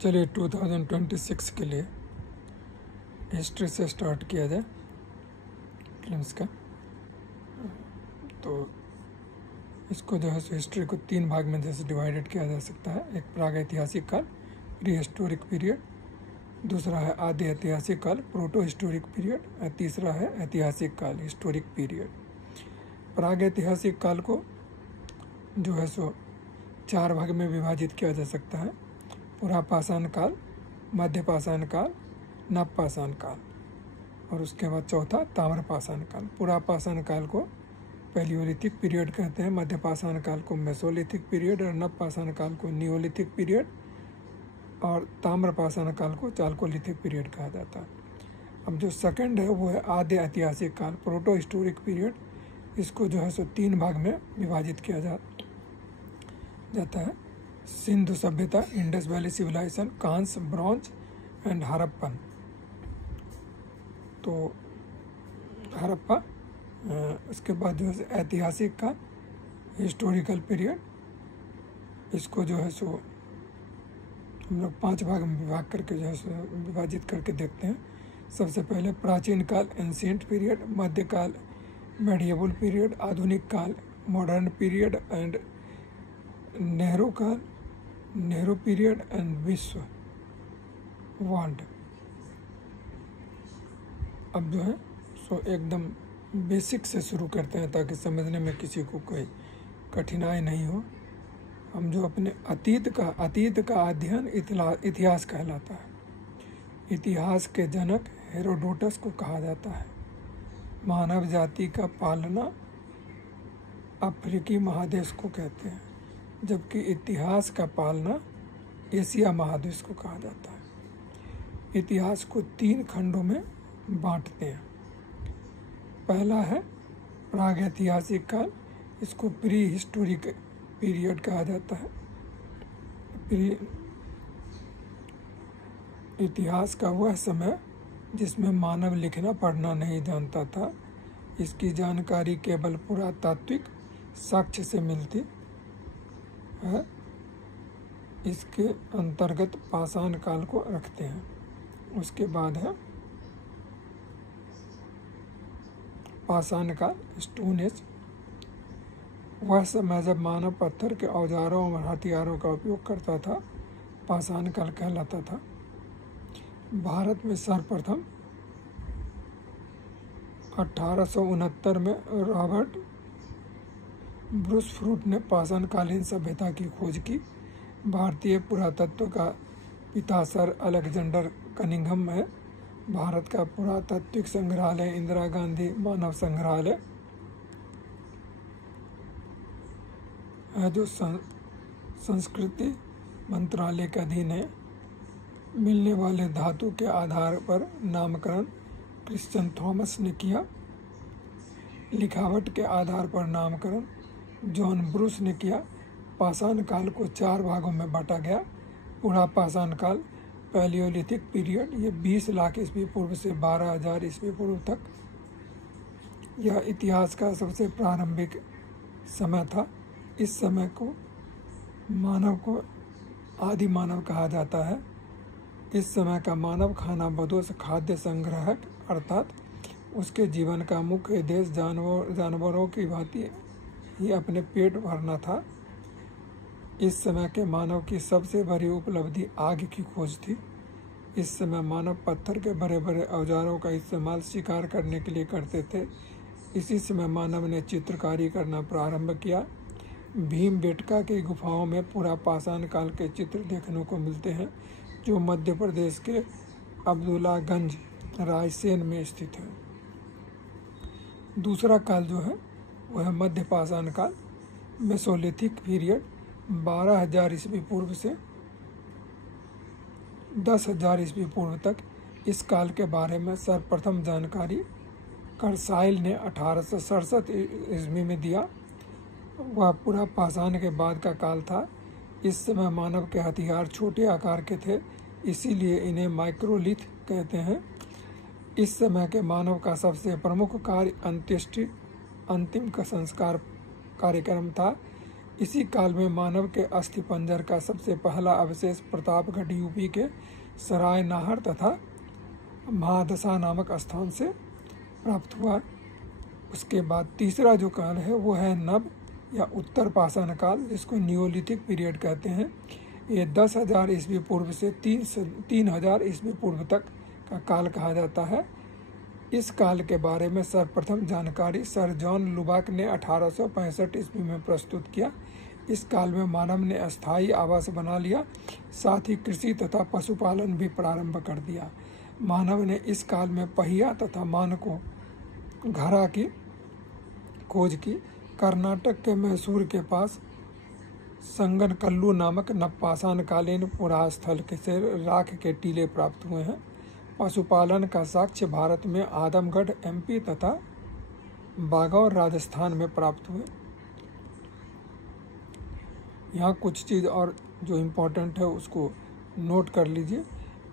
चलिए 2026 के लिए हिस्ट्री से स्टार्ट किया जाए फिल्म्स का। तो इसको जो है सो हिस्ट्री को 3 भाग में जैसे डिवाइडेड किया जा सकता है। एक प्रागैतिहासिक काल, प्री हिस्टोरिक पीरियड, दूसरा है आदि ऐतिहासिक काल, प्रोटो हिस्टोरिक पीरियड, और तीसरा है ऐतिहासिक काल, हिस्टोरिक पीरियड। प्रागैतिहासिक काल को जो है सो 4 भाग में विभाजित किया जा सकता है। पुरापाषाण काल, मध्यपाषाण काल, नवपाषाण काल, और उसके बाद चौथा ताम्रपाषाण काल। पुरापाषाण काल को पैलियोलिथिक पीरियड कहते हैं, मध्यपाषाण काल को मेसोलिथिक पीरियड, और नवपाषाण काल को नियोलिथिक पीरियड, और ताम्रपाषाण काल को चाल्कोलिथिक पीरियड कहा जाता है। अब जो सेकंड है वो है आदि ऐतिहासिक काल, प्रोटो हिस्टोरिक पीरियड। इसको जो है सो 3 भाग में विभाजित किया जाता है। सिंधु सभ्यता, इंडस वैली सिविलाइजेशन, कांस्य, ब्रॉन्ज एंड हड़प्पन। तो हड़प्पा, उसके बाद जो है ऐतिहासिक काल, हिस्टोरिकल पीरियड। इसको जो है सो हम लोग 5 भाग में विभाजित करके देखते हैं। सबसे पहले प्राचीन काल, एंशिएंट पीरियड, मध्यकाल, मेडिएवल पीरियड, आधुनिक काल, मॉडर्न पीरियड, एंड नेहरू काल, नेहरू पीरियड, एंड विश्व वर्ल्ड। अब जो है सो एकदम बेसिक से शुरू करते हैं ताकि समझने में किसी को कोई कठिनाई नहीं हो। हम जो अपने अतीत का अध्ययन इतिहास कहलाता है। इतिहास के जनक हेरोडोटस को कहा जाता है। मानव जाति का पालना अफ्रीकी महादेश को कहते हैं, जबकि इतिहास का पालना एशिया महादेश को कहा जाता है। इतिहास को 3 खंडों में बांटते हैं। पहला है प्रागैतिहासिक काल, इसको प्री हिस्टोरिक पीरियड कहा जाता है। इतिहास का वह समय जिसमें मानव लिखना पढ़ना नहीं जानता था। इसकी जानकारी केवल पुरातात्विक साक्ष्य से मिलती है। इसके अंतर्गत पाषाण काल को रखते हैं। उसके बाद है पाषाण काल, स्टोन एज। वह समय जब मानव पत्थर के औजारों और हथियारों का उपयोग करता था, पाषाण काल कहलाता था। भारत में सर्वप्रथम 1869 में रॉबर्ट ब्रूस फ्रूट ने पाषाणकालीन सभ्यता की खोज की। भारतीय पुरातत्व का पिता सर अलेक्जेंडर कनिंघम है। भारत का पुरातात्विक संग्रहालय इंदिरा गांधी मानव संग्रहालय है, जो संस्कृति मंत्रालय के अधीन है। मिलने वाले धातु के आधार पर नामकरण क्रिश्चियन थॉमस ने किया। लिखावट के आधार पर नामकरण जॉन ब्रूस ने किया। पाषाण काल को 4 भागों में बांटा गया। पुरापाषाण काल, पैलियोलिथिक पीरियड, ये 20 लाख ईस्वी पूर्व से 12,000 ईस्वी पूर्व तक यह इतिहास का सबसे प्रारंभिक समय था। इस समय को मानव को आदि मानव कहा जाता है। इस समय का मानव खाना बदोश खाद्य संग्राहक, अर्थात उसके जीवन का मुख्य उद्देश्य जानवरों की भांति ही अपने पेट भरना था। इस समय के मानव की सबसे बड़ी उपलब्धि आग की खोज थी। इस समय मानव पत्थर के बड़े बड़े औजारों का इस्तेमाल शिकार करने के लिए करते थे। इसी समय मानव ने चित्रकारी करना प्रारंभ किया। भीमबेटका की गुफाओं में पुरापाषाण काल के चित्र देखने को मिलते हैं, जो मध्य प्रदेश के अब्दुल्लागंज रायसेन में स्थित है। दूसरा काल जो है वह है मध्यपाषाण काल, मेसोलिथिक पीरियड। 12,000 ईस्वी पूर्व से 10,000 ईस्वी पूर्व तक इस काल के बारे में सर्वप्रथम जानकारी कर्साइल ने 1867 ईस्वी में दिया। वह पुरापाषाण के बाद का काल था। इस समय मानव के हथियार छोटे आकार के थे, इसीलिए इन्हें माइक्रोलिथ कहते हैं। इस समय के मानव का सबसे प्रमुख कार्य अंत्येष्टि, अंतिम का संस्कार कार्यक्रम था। इसी काल में मानव के अस्थिपंजर का सबसे पहला अवशेष प्रतापगढ़ यूपी के सराय नाहर तथा महादशा नामक स्थान से प्राप्त हुआ। उसके बाद तीसरा जो काल है वो है नव या उत्तर पाषाण काल, जिसको नियोलिथिक पीरियड कहते हैं। ये 10,000 ईस्वी पूर्व से 3,000 ईस्वी पूर्व तक का काल कहा जाता है। इस काल के बारे में सर्वप्रथम जानकारी सर जॉन लुबाक ने 1865 ईस्वी में प्रस्तुत किया। इस काल में मानव ने अस्थायी आवास बना लिया, साथ ही कृषि तथा पशुपालन भी प्रारंभ कर दिया। मानव ने इस काल में पहिया तथा मानकों घड़ा की खोज की। कर्नाटक के मैसूर के पास संगनकल्लू नामक नवपाषाण कालीन पुरास्थल से राख के टीले प्राप्त हुए हैं। पशुपालन का साक्ष्य भारत में आदमगढ़ एमपी तथा बागौर राजस्थान में प्राप्त हुए। यहाँ कुछ चीज़ और जो इम्पोर्टेंट है उसको नोट कर लीजिए।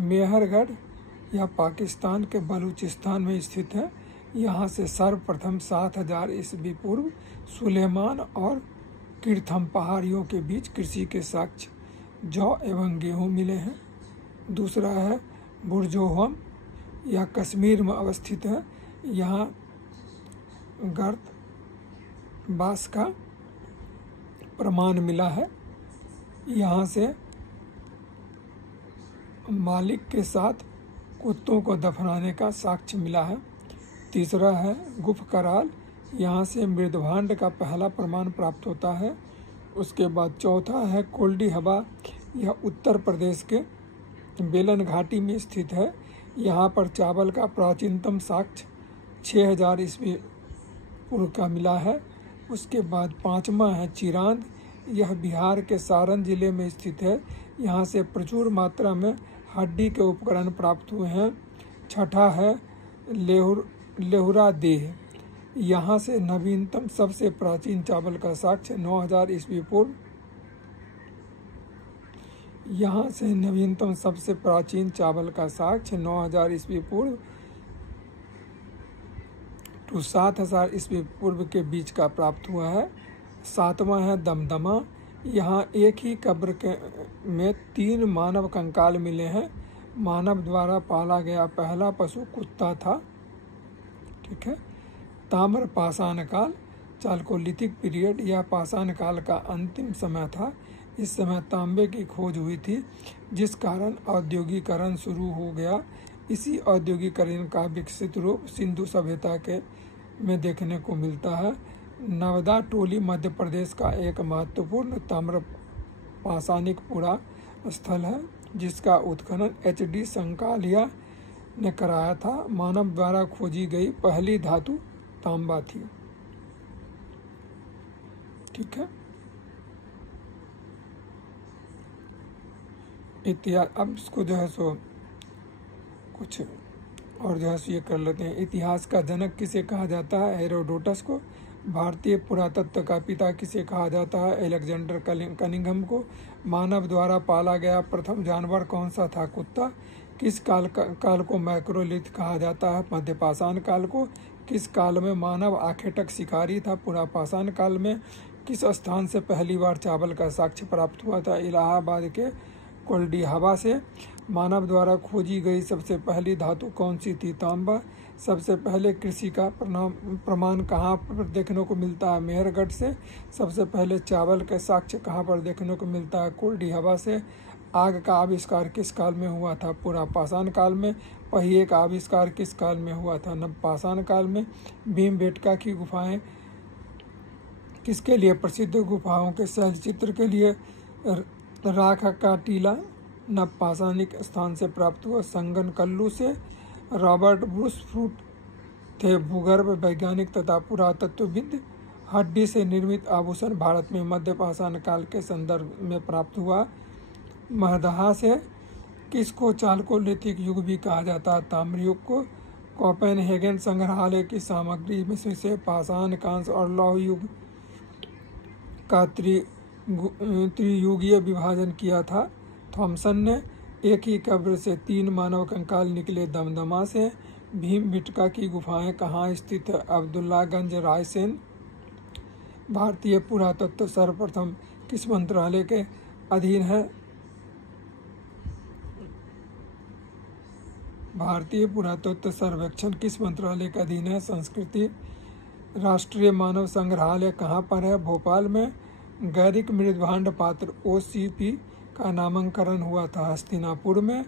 मेहरगढ़ यह पाकिस्तान के बलूचिस्तान में स्थित है। यहाँ से सर्वप्रथम 7,000 ईस्वी पूर्व सुलेमान और कीर्थम पहाड़ियों के बीच कृषि के साक्ष्य जौ एवं गेहूँ मिले हैं। दूसरा है बुरजोहम, यह कश्मीर में अवस्थित है। यहाँ गर्त बास का प्रमाण मिला है। यहाँ से मालिक के साथ कुत्तों को दफनाने का साक्ष्य मिला है। तीसरा है गुफ कराल, यहाँ से मृदभांड का पहला प्रमाण प्राप्त होता है। उसके बाद चौथा है कोल्डी हवा, यह उत्तर प्रदेश के बेलन घाटी में स्थित है। यहाँ पर चावल का प्राचीनतम साक्ष्य 6,000 ईस्वी पूर्व का मिला है। उसके बाद पांचवा है चिरांद, यह बिहार के सारण जिले में स्थित है। यहाँ से प्रचुर मात्रा में हड्डी के उपकरण प्राप्त हुए हैं। छठा है लेहुरा देह, यहाँ से नवीनतम सबसे प्राचीन चावल का साक्ष्य 9,000 ईस्वी पूर्व। यहाँ से नवीनतम सबसे प्राचीन चावल का साक्ष्य 9,000 ईस्वी पूर्व टू 7,000 ईस्वी पूर्व के बीच का प्राप्त हुआ है। सातवां है दमदमा, यहाँ एक ही कब्र में 3 मानव कंकाल मिले हैं। मानव द्वारा पाला गया पहला पशु कुत्ता था। ठीक है। ताम्र पाषाण काल, चालकोलिथिक पीरियड, यह पाषाण काल का अंतिम समय था। इस समय तांबे की खोज हुई थी, जिस कारण औद्योगिकरण शुरू हो गया। इसी औद्योगिकरण का विकसित रूप सिंधु सभ्यता में देखने को मिलता है। नवदा टोली मध्य प्रदेश का एक महत्वपूर्ण ताम्र पाषाणिक पुरा स्थल है, जिसका उत्खनन HD संकालिया ने कराया था। मानव द्वारा खोजी गई पहली धातु तांबा थी। ठीक है। इतिहास, अब इसको जो है सो कुछ और जो है सो ये कर लेते हैं। इतिहास का जनक किसे कहा जाता है? हेरोडोटस को। भारतीय पुरातत्व का पिता किसे कहा जाता है? अलेक्जेंडर कनिंघम को। मानव द्वारा पाला गया प्रथम जानवर कौन सा था? कुत्ता। किस काल को मैक्रोलिथ कहा जाता है? मध्य पाषाण काल को। किस काल में मानव आखेटक शिकारी था? पुरा पाषाण काल में। किस स्थान से पहली बार चावल का साक्ष्य प्राप्त हुआ था? इलाहाबाद के कोल्डी हवा से। मानव द्वारा खोजी गई सबसे पहली धातु कौन सी थी? तांबा। सबसे पहले कृषि का प्रमाण कहाँ पर देखने को मिलता है? मेहरगढ़ से। सबसे पहले चावल के साक्ष्य कहाँ पर देखने को मिलता है? कोल्डी हवा से। आग का आविष्कार किस काल में हुआ था? पुरा पाषाण काल में। पहिए का आविष्कार किस काल में हुआ था? नवपाषाण काल में। भीमबेटका की गुफाएं किसके लिए प्रसिद्ध? गुफाओं के सहज चित्र के लिए। राख का टीला नवपाषाणिक स्थान से प्राप्त हुआ, संगनकल्लू से। रॉबर्ट ब्रूस फ्रूट थे भूगर्भ वैज्ञानिक तथा पुरातत्वविद। हड्डी से निर्मित आभूषण भारत में मध्य पाषाण काल के संदर्भ में प्राप्त हुआ। महदहा से। किसको चालकोलिथिक युग भी कहा जाता है? ताम्र युग को। कोपेनहेगन संग्रहालय की सामग्री में से पाषाण, कांस्य और लौह युग का त्रियुगीय विभाजन किया था। थॉमसन ने। एक ही कब्र से 3 मानव कंकाल निकले दमदमा से। भीमबेटका की गुफाएं कहाँ स्थित है? अब्दुल्लागंज, रायसेन। भारतीय पुरातत्व सर्वप्रथम किस मंत्रालय के अधीन है? भारतीय पुरातत्व सर्वेक्षण किस मंत्रालय के अधीन है? संस्कृति। राष्ट्रीय मानव संग्रहालय कहाँ पर है? भोपाल में। गैरिक मृदभांड पात्र OCP का नामांकन हुआ था हस्तिनापुर में।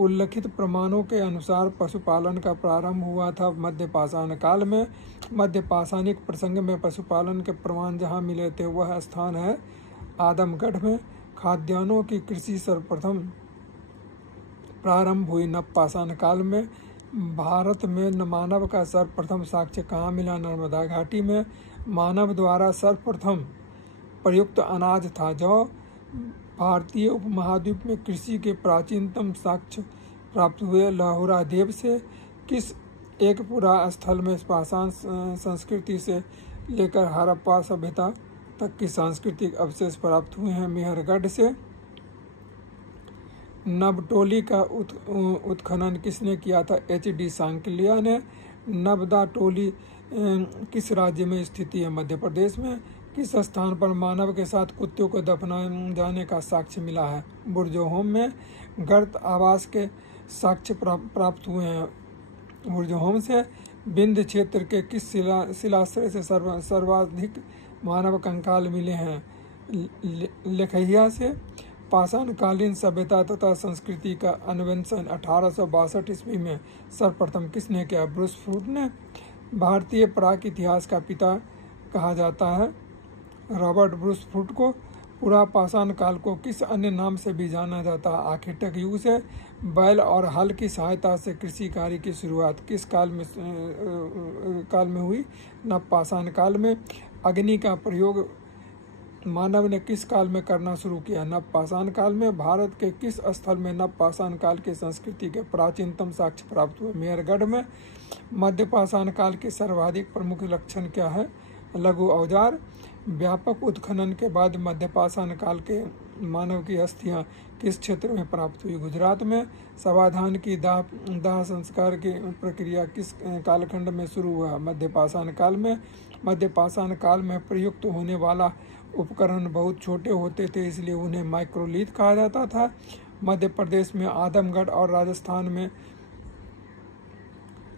उल्लिखित प्रमाणों के अनुसार पशुपालन का प्रारंभ हुआ था मध्य पाषाण काल में। मध्य पाषाणिक प्रसंग में पशुपालन के प्रमाण जहाँ मिले थे वह स्थान है आदमगढ़ में। खाद्यान्नों की कृषि सर्वप्रथम प्रारंभ हुई नवपाषाण काल में। भारत में मानव का सर्वप्रथम साक्ष्य कहाँ मिला? नर्मदा घाटी में। मानव द्वारा सर्वप्रथम प्रयुक्त अनाज था जौ। भारतीय उपमहाद्वीप में कृषि के प्राचीनतम साक्ष्य प्राप्त हुए लाहौरा देव से। किस एक पुरा स्थल में पाषाण संस्कृति से लेकर हड़प्पा सभ्यता तक की सांस्कृतिक अवशेष प्राप्त हुए हैं? मेहरगढ़ से। नबटोली का उत्खनन किसने किया था? HD सांकलिया ने। नबदा टोली किस राज्य में स्थित है? मध्य प्रदेश में। किस स्थान पर मानव के साथ कुत्तों को दफनाए जाने का साक्ष्य मिला है? बुर्जहोम में। गर्त आवास के साक्ष्य प्राप्त हुए हैं बुर्जहोम से। विंध्य क्षेत्र के किस शिलाश्रय से सर्वाधिक मानव कंकाल मिले हैं? लेखैया से। पाषाणकालीन सभ्यता तथा संस्कृति का अन्वेषण 1862 ईस्वी में सर्वप्रथम किसने किया? ब्रूस फ्रूट ने। भारतीय प्राक इतिहास का पिता कहा जाता है रॉबर्ट ब्रूस फ्रूट को। पुरा पाषाण काल को किस अन्य नाम से भी जाना जाता है? आखेटक युग से। बैल और हल की सहायता से कृषि कार्य की शुरुआत किस काल में हुई? नवपाषाण काल में। अग्नि का प्रयोग मानव ने किस काल में करना शुरू किया? नवपाषाण काल में। भारत के किस स्थल में नवपाषाण काल की संस्कृति के प्राचीनतम साक्ष्य प्राप्त हुए? मेहरगढ़ में। मध्य पाषाण काल के सर्वाधिक प्रमुख लक्षण क्या है? लघु औजार। व्यापक उत्खनन के बाद मध्य पाषाण काल के मानव की अस्थियां किस क्षेत्र में प्राप्त हुई? गुजरात में। समाधान की दाह संस्कार की प्रक्रिया किस कालखंड में शुरू हुआ? मध्य पाषाण काल में। मध्य पाषाण काल में प्रयुक्त होने वाला उपकरण बहुत छोटे होते थे इसलिए उन्हें माइक्रोलिथ कहा जाता था। मध्य प्रदेश में आदमगढ़ और राजस्थान में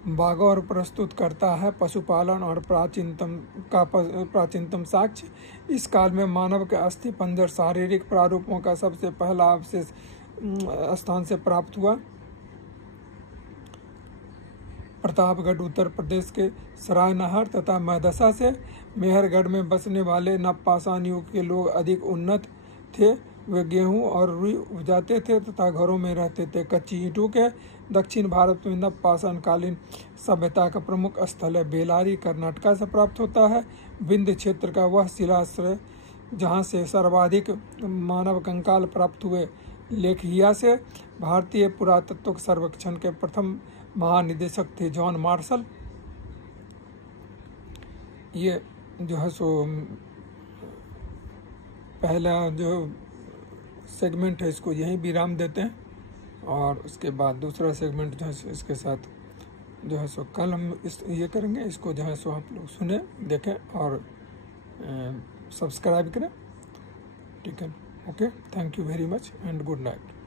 बागौर प्रस्तुत करता है पशुपालन और प्राचीनतम साक्ष्य। इस काल में मानव के अस्थि पंजर शारीरिक प्रारूपों का सबसे पहला अवशेष स्थान से प्राप्त हुआ? प्रतापगढ़ उत्तर प्रदेश के सरायनहर तथा महदसा से। मेहरगढ़ में बसने वाले नवपाषाण युग के लोग अधिक उन्नत थे। वे गेहूं और रुई उपजाते थे तथा घरों में रहते थे कच्ची ईंटों के। दक्षिण भारत में नवपाषाण कालीन सभ्यता का प्रमुख स्थल है बेलारी, कर्नाटका से प्राप्त होता है। विंध्य क्षेत्र का वह शिलाश्रय जहाँ से सर्वाधिक मानव कंकाल प्राप्त हुए लेखहिया से। भारतीय पुरातत्व सर्वेक्षण के प्रथम महानिदेशक थे जॉन मार्शल। ये जो है सो पहला जो सेगमेंट है इसको यहीं विराम देते हैं और उसके बाद दूसरा सेगमेंट जो है इसके साथ जो है सो कल हम ये करेंगे। इसको जो है सो आप लोग सुने, देखें और सब्सक्राइब करें। ठीक है, okay, thank you very much and good night.